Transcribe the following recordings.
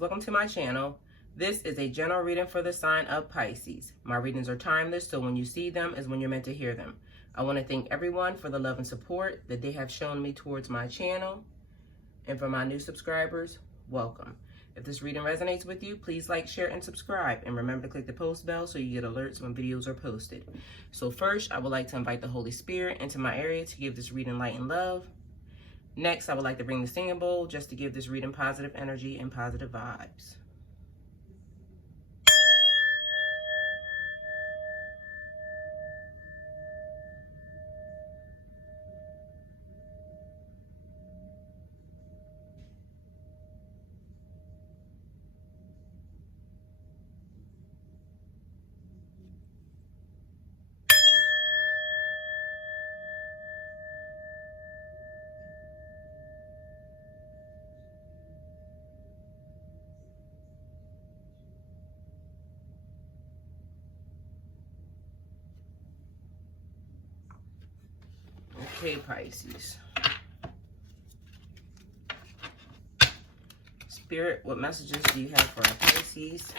welcome to my channel. This is a general reading for the sign of Pisces. My readings are timeless, so when you see them is when you're meant to hear them. I want to thank everyone for the love and support that they have shown me towards my channel. And for my new subscribers, welcome. If this reading resonates with you, please like, share, and subscribe. And remember to click the post bell so you get alerts when videos are posted. So first, I would like to invite the Holy Spirit into my area to give this reading light and love. Next, I would like to bring the singing bowl just to give this reading positive energy and positive vibes. Okay, Pisces. Spirit, what messages do you have for our Pisces?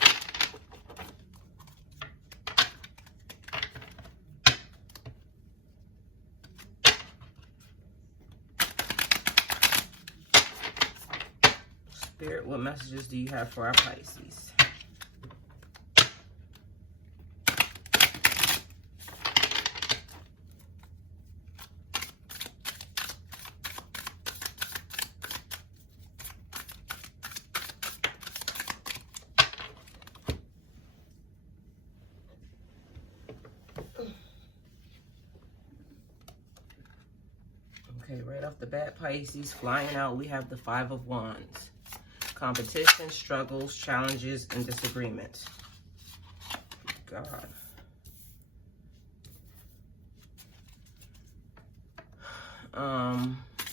Spirit, what messages do you have for our Pisces? Okay, right off the bat, Pisces, flying out, we have the Five of Wands. Competition, struggles, challenges, and disagreements. God.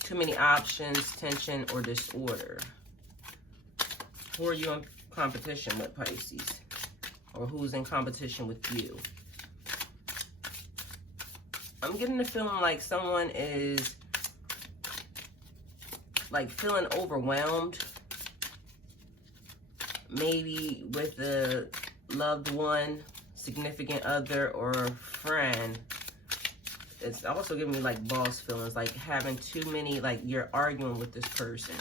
Too many options, tension, or disorder. Who are you in competition with, Pisces? Or who's in competition with you? I'm getting the feeling like someone is like feeling overwhelmed, maybe with a loved one, significant other, or friend. It's also giving me like boss feelings, like having too many, like you're arguing with this person.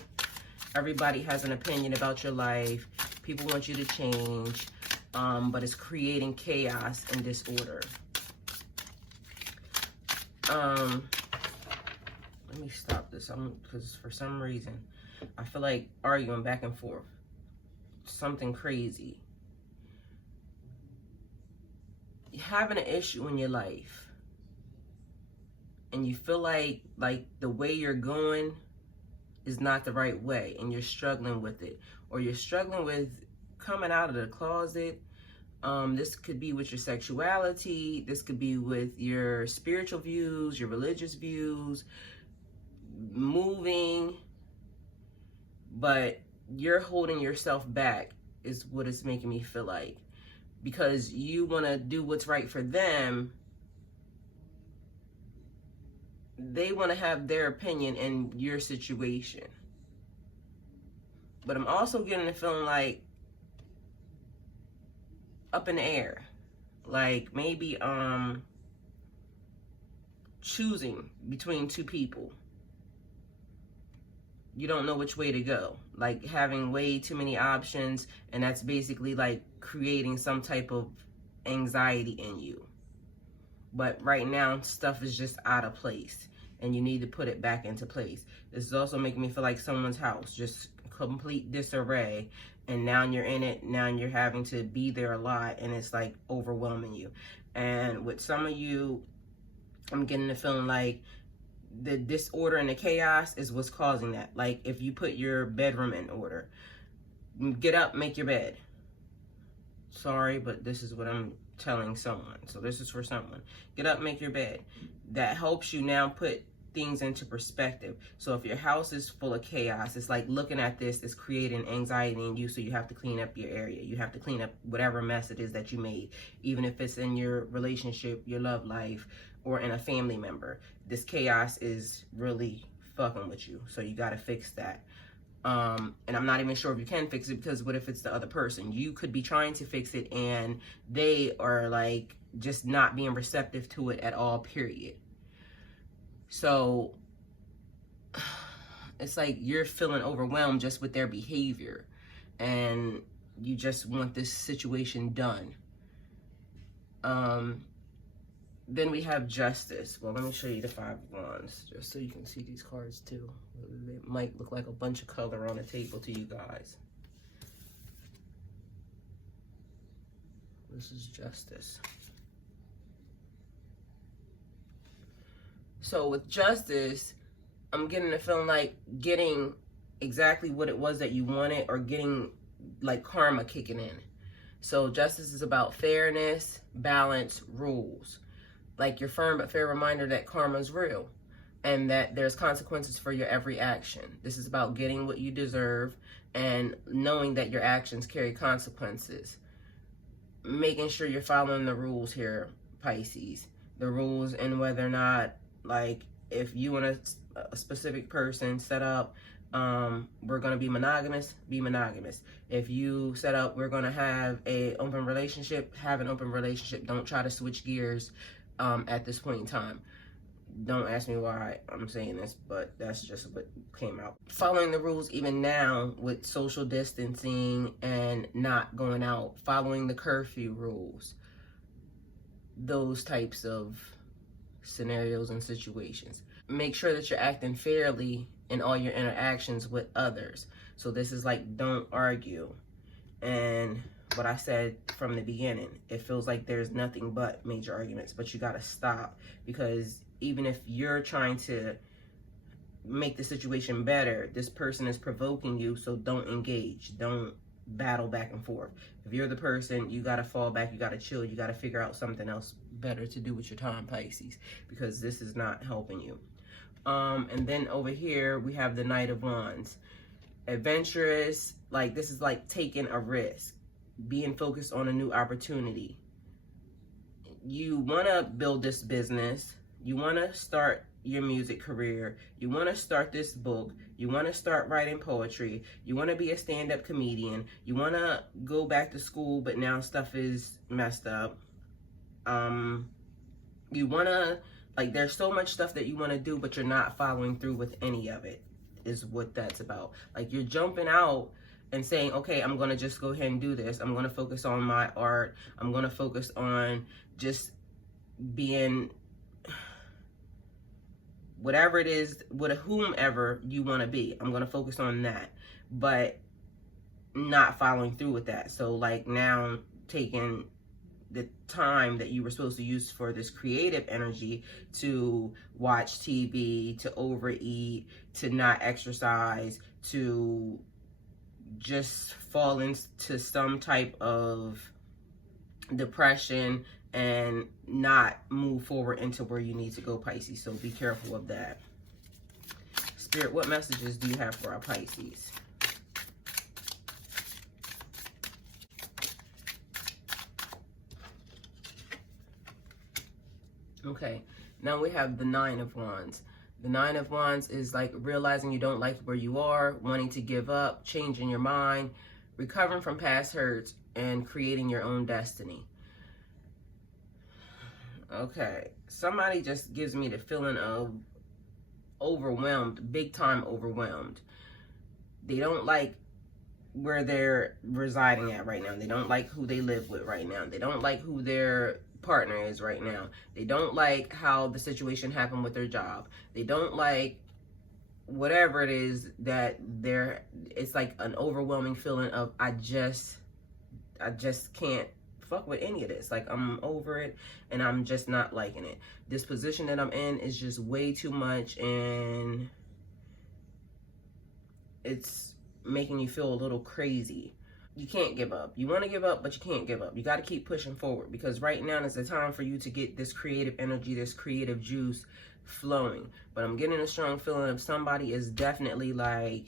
Everybody has an opinion about your life. People want you to change, but it's creating chaos and disorder. Let me stop this, because for some reason, I feel like arguing back and forth. Something crazy. You're having an issue in your life, and you feel like the way you're going is not the right way, and you're struggling with it, or you're struggling with coming out of the closet. This could be with your sexuality. This could be with your spiritual views, your religious views, moving, but you're holding yourself back is what it's making me feel like, because you want to do what's right for them. They want to have their opinion in your situation, but I'm also getting the feeling like up in the air, like maybe choosing between two people. You don't know which way to go, like having way too many options, and that's basically like creating some type of anxiety in you. But right now, stuff is just out of place, and you need to put it back into place. This is also making me feel like someone's house, just complete disarray, and now you're in it, now you're having to be there a lot, and it's like overwhelming you. And with some of you, I'm getting the feeling like the disorder and the chaos is what's causing that. Like if you put your bedroom in order, get up, make your bed. Sorry, but this is what I'm telling someone. So this is for someone. Get up, make your bed. That helps you now put things into perspective. So if your house is full of chaos, it's like looking at this is creating anxiety in you, so you have to clean up your area. You have to clean up whatever mess it is that you made, even if it's in your relationship, your love life, or in a family member. This chaos is really fucking with you, so you got to fix that. And I'm not even sure if you can fix it, because what if it's the other person? You could be trying to fix it and they are like just not being receptive to it at all, period. So it's like you're feeling overwhelmed just with their behavior, and you just want this situation done. Then we have Justice. Well, let me show you the 5 of Wands, just so you can see these cards too. It might look like a bunch of color on the table to you guys. This is Justice. So with Justice, I'm getting the feeling like getting exactly what it was that you wanted, or getting like karma kicking in. So Justice is about fairness, balance, rules. Like your firm but fair reminder that karma is real and that there's consequences for your every action. This is about getting what you deserve and knowing that your actions carry consequences. Making sure you're following the rules here, Pisces. The rules, and whether or not, like, if you and a specific person set up, we're going to be monogamous, be monogamous. If you set up, we're going to have an open relationship, have an open relationship. Don't try to switch gears at this point in time. Don't ask me why I'm saying this, but that's just what came out. Following the rules even now with social distancing and not going out, following the curfew rules, those types of scenarios and situations. Make sure that you're acting fairly in all your interactions with others. So this is like, don't argue. And what I said from the beginning, it feels like there's nothing but major arguments, but you got to stop, because even if you're trying to make the situation better, this person is provoking you. So don't engage, don't battle back and forth. If you're the person, you got to fall back, you got to chill, you got to figure out something else better to do with your time, Pisces, because this is not helping you. And then over here we have the Knight of Wands. Adventurous, like this is like taking a risk, being focused on a new opportunity. You want to build this business, you want to start your music career, you want to start this book, you want to start writing poetry, you want to be a stand-up comedian, you want to go back to school, but now stuff is messed up. You want to, like, there's so much stuff that you want to do, but you're not following through with any of it, is what that's about. Like, you're jumping out and saying, okay, I'm going to just go ahead and do this. I'm going to focus on my art. I'm going to focus on just being whatever it is, with whomever you want to be. I'm going to focus on that, but not following through with that. So like now taking the time that you were supposed to use for this creative energy to watch TV, to overeat, to not exercise, to just fall into some type of depression and not move forward into where you need to go, Pisces. So be careful of that. Spirit, what messages do you have for our Pisces? Okay, now we have the Nine of Wands. The Nine of Wands is like realizing you don't like where you are, wanting to give up, changing your mind, recovering from past hurts, and creating your own destiny. Okay, somebody just gives me the feeling of overwhelmed, big time overwhelmed. They don't like where they're residing at right now. They don't like who they live with right now. They don't like who their partner is right now. They don't like how the situation happened with their job. They don't like whatever it is that they're, it's like an overwhelming feeling of I just can't fuck with any of this. Like, I'm over it and I'm just not liking it. This position that I'm in is just way too much, and it's making you feel a little crazy. You can't give up. You want to give up, but you can't give up. You got to keep pushing forward, because right now is the time for you to get this creative energy, this creative juice flowing. But I'm getting a strong feeling of somebody is definitely like,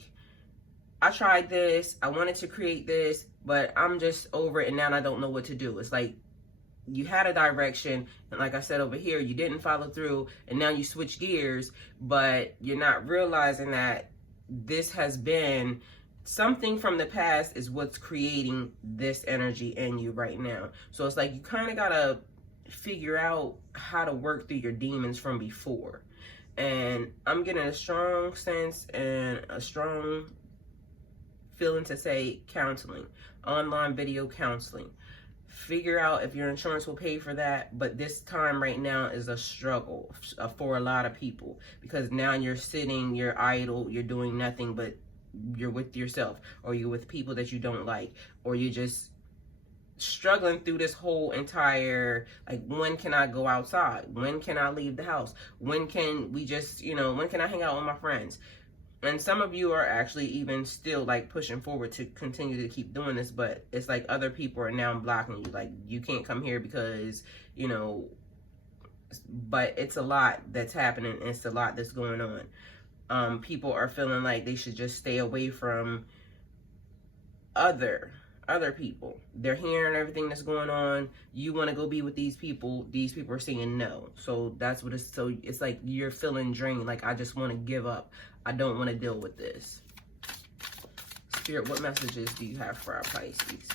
I tried this, I wanted to create this, but I'm just over it and now I don't know what to do. It's like you had a direction, and like I said over here, you didn't follow through, and now you switch gears, but you're not realizing that this has been something from the past is what's creating this energy in you right now. So it's like you kind of gotta figure out how to work through your demons from before. And I'm getting a strong sense and a strong feeling to say counseling, online video counseling. Figure out if your insurance will pay for that, but this time right now is a struggle for a lot of people, because now you're sitting, you're idle, you're doing nothing, but you're with yourself, or you're with people that you don't like, or you're just struggling through this whole entire, like, when can I go outside? When can I leave the house? When can we just, when can I hang out with my friends? And some of you are actually even still like pushing forward to continue to keep doing this, but it's like other people are now blocking you. Like, you can't come here because, but it's a lot that's happening. And it's a lot that's going on. People are feeling like they should just stay away from other people. They're hearing everything that's going on. You want to go be with these people are saying no. So that's what it's like you're feeling drained. Like, I just want to give up. I don't want to deal with this. Spirit, what messages do you have for our Pisces?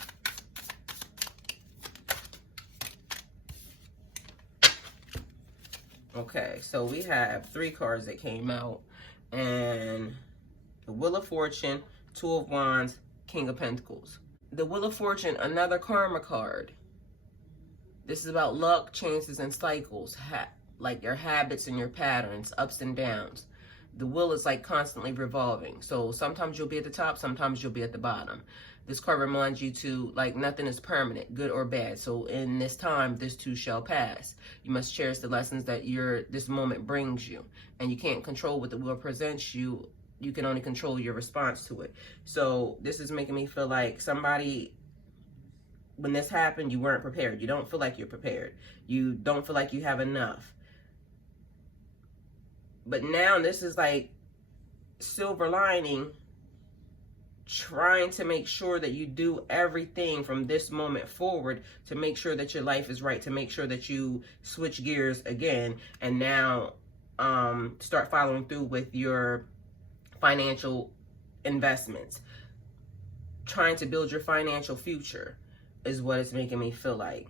Okay, so we have 3 cards that came out, and the Wheel of Fortune, 2 of Wands, King of Pentacles. The Wheel of Fortune, another karma card. This is about luck, chances, and cycles, like your habits and your patterns, ups and downs. The wheel is like constantly revolving. So sometimes you'll be at the top, sometimes you'll be at the bottom. This card reminds you to, like, nothing is permanent, good or bad. So in this time, this too shall pass. You must cherish the lessons that this moment brings you. And you can't control what the wheel presents you. You can only control your response to it. So this is making me feel like somebody, when this happened, you weren't prepared. You don't feel like you're prepared. You don't feel like you have enough. But now this is like silver lining, trying to make sure that you do everything from this moment forward to make sure that your life is right, to make sure that you switch gears again and now start following through with your financial investments. Trying to build your financial future is what it's making me feel like.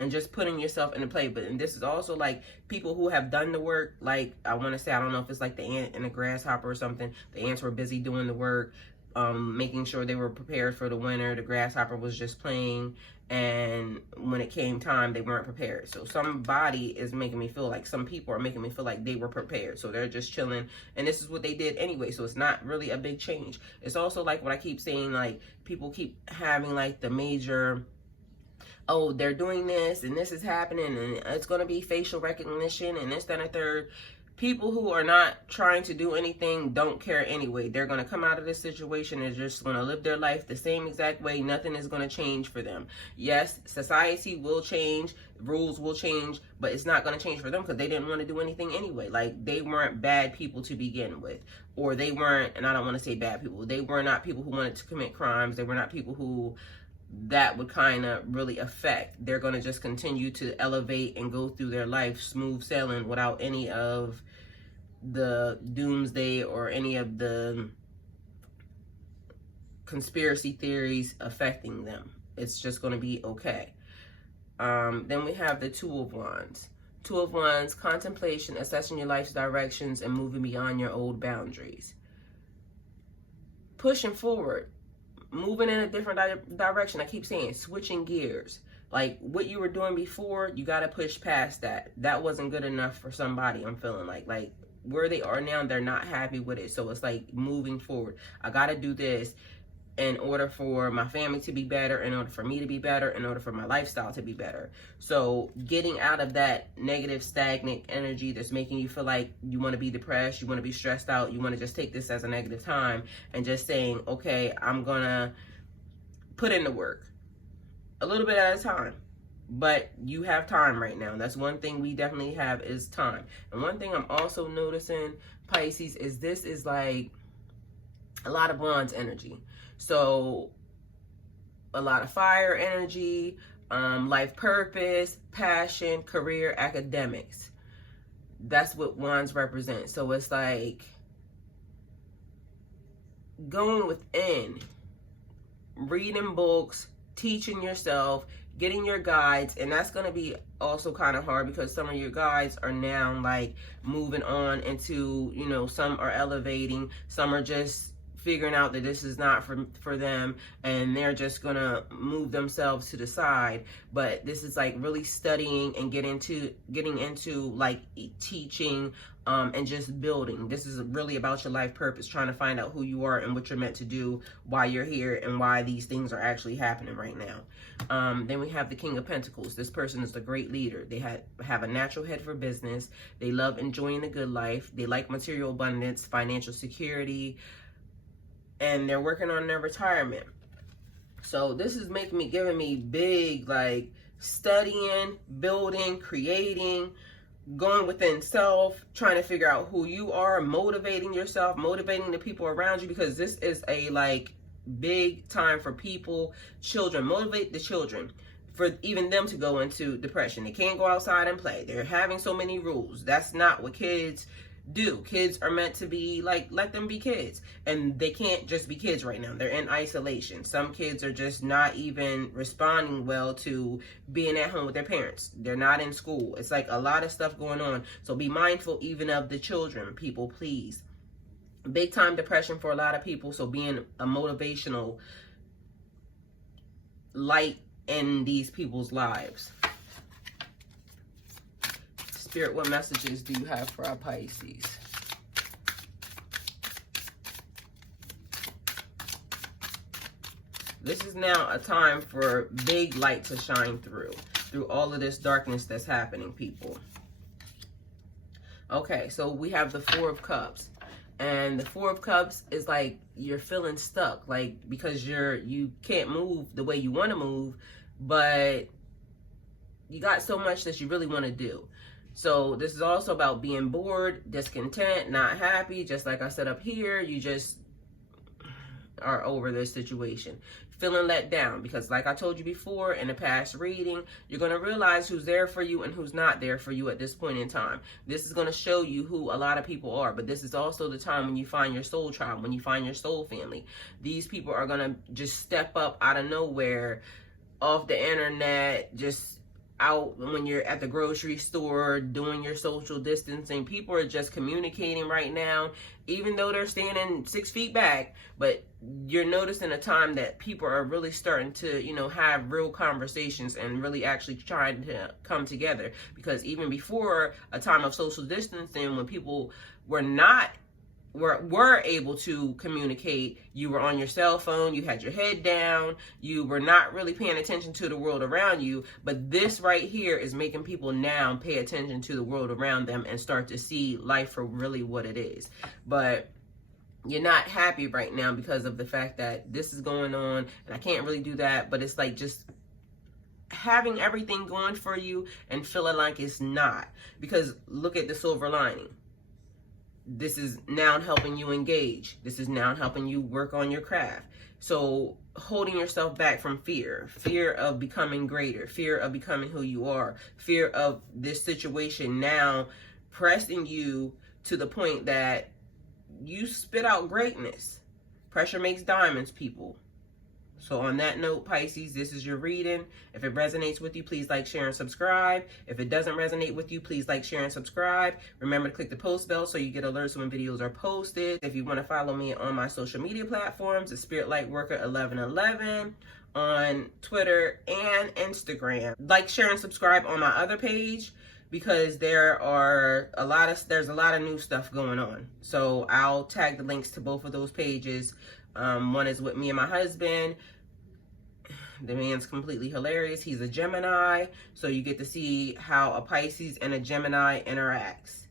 And just putting yourself in the play. And this is also like people who have done the work. Like, I want to say, I don't know if it's like the ant and the grasshopper or something. The ants were busy doing the work, making sure they were prepared for the winter. The grasshopper was just playing. And when it came time, they weren't prepared. So somebody is making me feel like, some people are making me feel like they were prepared. So they're just chilling. And this is what they did anyway. So it's not really a big change. It's also like what I keep saying, like, people keep having like the major, oh, they're doing this and this is happening and it's going to be facial recognition and this, that, and a third. People who are not trying to do anything don't care anyway. They're going to come out of this situation and just going to live their life the same exact way. Nothing is going to change for them. Yes, society will change, rules will change, but it's not going to change for them because they didn't want to do anything anyway. Like, they weren't bad people to begin with. Or they weren't, and I don't want to say bad people, they were not people who wanted to commit crimes. They were not people who that would kind of really affect. They're going to just continue to elevate and go through their life smooth sailing without any of the doomsday or any of the conspiracy theories affecting them. It's just going to be okay. Then we have the 2 of Wands. 2 of Wands, contemplation, assessing your life's directions, and moving beyond your old boundaries. Pushing forward. Moving in a different direction. I keep saying switching gears. Like, what you were doing before, you got to push past that. That wasn't good enough for somebody, I'm feeling like where they are now, they're not happy with it. So it's like moving forward. I got to do this in order for my family to be better, in order for me to be better, in order for my lifestyle to be better. So getting out of that negative, stagnant energy that's making you feel like you want to be depressed, you want to be stressed out, you want to just take this as a negative time, and just saying, okay, I'm going to put in the work a little bit at a time. But you have time right now. That's one thing we definitely have, is time. And one thing I'm also noticing, Pisces, is this is like a lot of Wands energy. So a lot of fire energy, life purpose, passion, career, academics. That's what Wands represent. So it's like going within, reading books, teaching yourself, getting your guides. And that's going to be also kind of hard because some of your guides are now like moving on into, you know, some are elevating, some are just figuring out that this is not for them, and they're just gonna move themselves to the side. But this is like really studying and getting into like teaching, and just building. This is really about your life purpose, trying to find out who you are and what you're meant to do, why you're here, and why these things are actually happening right now. Then we have the King of Pentacles. This person is a great leader. They have a natural head for business. They love enjoying the good life. They like material abundance, financial security, and they're working on their retirement. So this is giving me big, like, studying, building, creating, going within self, trying to figure out who you are, motivating yourself, motivating the people around you, because this is a like big time for people. Children, motivate the children, for even them to go into depression. They can't go outside and play. They're having so many rules. That's not what kids do. Kids are meant to be like, let them be kids, and they can't just be kids right now. They're in isolation. Some kids are just not even responding well to being at home with their parents. They're not in school. It's like a lot of stuff going on. So be mindful even of the children, people, please. Big time depression for a lot of people. So being a motivational light in these people's lives. Spirit, what messages do you have for our Pisces? This is now a time for big light to shine through all of this darkness that's happening, people. Okay, so we have the Four of Cups. And the Four of Cups is like you're feeling stuck, like because you can't move the way you want to move, but you got so much that you really want to do. So this is also about being bored, discontent, not happy. Just like I said up here, you just are over this situation. Feeling let down because, like I told you before in a past reading, you're going to realize who's there for you and who's not there for you at this point in time. This is going to show you who a lot of people are, but this is also the time when you find your soul tribe, when you find your soul family. These people are going to just step up out of nowhere, off the internet, just out when you're at the grocery store doing your social distancing. People are just communicating right now, even though they're standing 6 feet back. But you're noticing a time that people are really starting to, you know, have real conversations and really actually trying to come together. Because even before a time of social distancing, when people were able to communicate, you were on your cell phone, you had your head down, you were not really paying attention to the world around you. But this right here is making people now pay attention to the world around them and start to see life for really what it is. But you're not happy right now because of the fact that this is going on, and I can't really do that. But it's like just having everything going for you and feeling like it's not. Because look at the silver lining. This is now helping you engage. This is now helping you work on your craft. So holding yourself back from fear of becoming greater, fear of becoming who you are, fear of this situation now pressing you to the point that you spit out greatness. Pressure makes diamonds, people. So on that note, Pisces, this is your reading. If it resonates with you, please like, share, and subscribe. If it doesn't resonate with you, please like, share, and subscribe. Remember to click the post bell so you get alerts when videos are posted. If you want to follow me on my social media platforms, it's Spirit Light Worker 1111 on Twitter and Instagram. Like, share, and subscribe on my other page, because there's a lot of new stuff going on. So I'll tag the links to both of those pages. One is with me and my husband. The man's completely hilarious. He's a Gemini, so you get to see how a Pisces and a Gemini interacts.